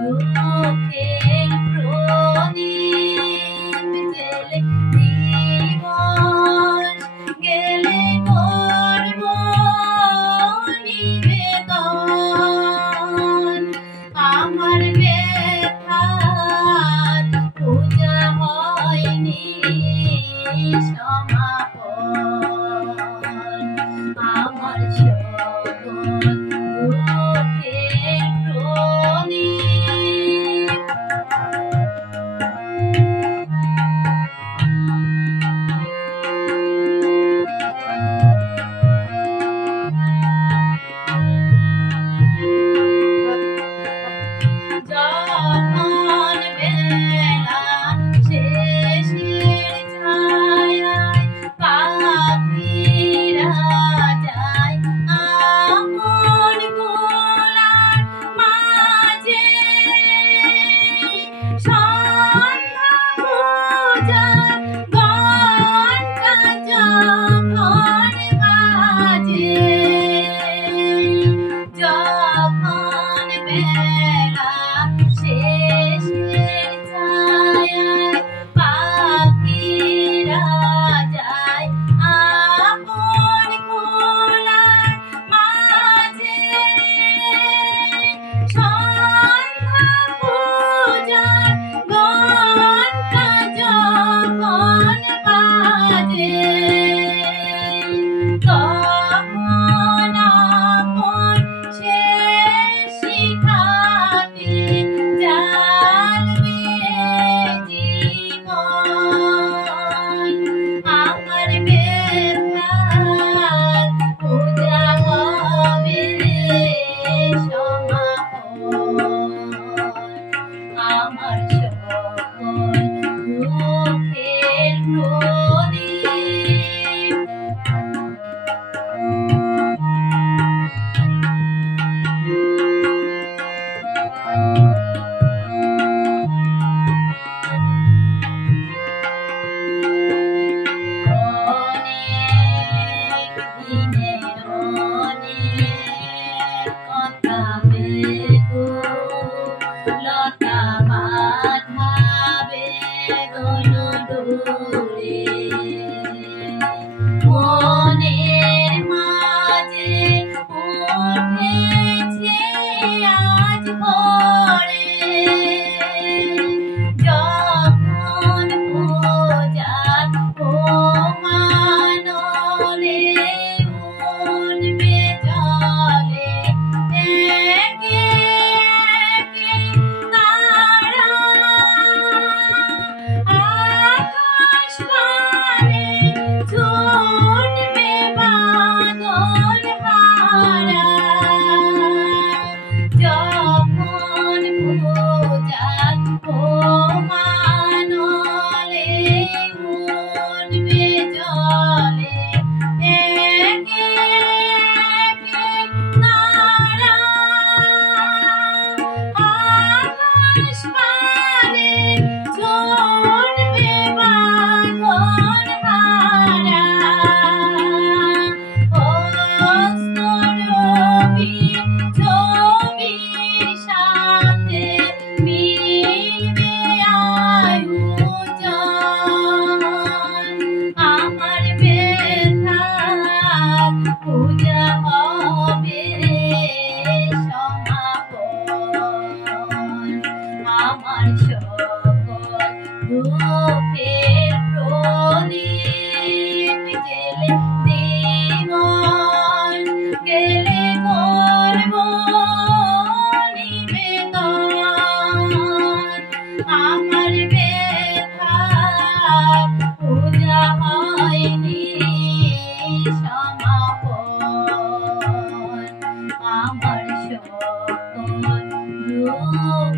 দুঃখের প্রদীপ জেলে দিবস গেলে করব নিবেদন। আমার ব্যথার পূজা হয়নি সমাপন। আমার সকল দুঃখের প্রদীপ যখন বেলা শেষের ছায়ায় পাখিরা যায় আপন গোলার মাঝে, সন্ধ্যা পূজার ঘণ্টা যখন বাজে, যখন বেলা শেষের ছায়ায় পাখিরা যায় আপন গোলার মাঝে, সন্ধ্যা পূজার ঘণ্টা যখন বাজে, তখন আপন শেষ শিখাতে জ্বালবে জীবন। আমার ব্যথার পূজা হবে সমাপন। আমার সকল দুঃখের প্রদীপ অনেক দিনের অনেক কথা বেকুলতা বাঁধাবে দোলে, মনের মাঝে উঠেছে আজ ভোরে, যখন পূজার হোমানলে উঠবে জলে একে একে তারা, আকাশ পানে ছুটবে বাদল হারা, যখন পূজার হোমানলে উঠবে জলে একে একে তারা, আকাশ পানে ছুটবে বাদল হারা, অস্তরবী ছবির সাথে মিলবে আয়োজন। আমার ব্যথার পূজা হবে সমাপন। আমার সকল দুঃখের প্রদীপ জেলে দিবস গেলে করব নিবেদন। আমার ব্যথার পূজা হয়নি সমাপন। আমার সকল দুঃখ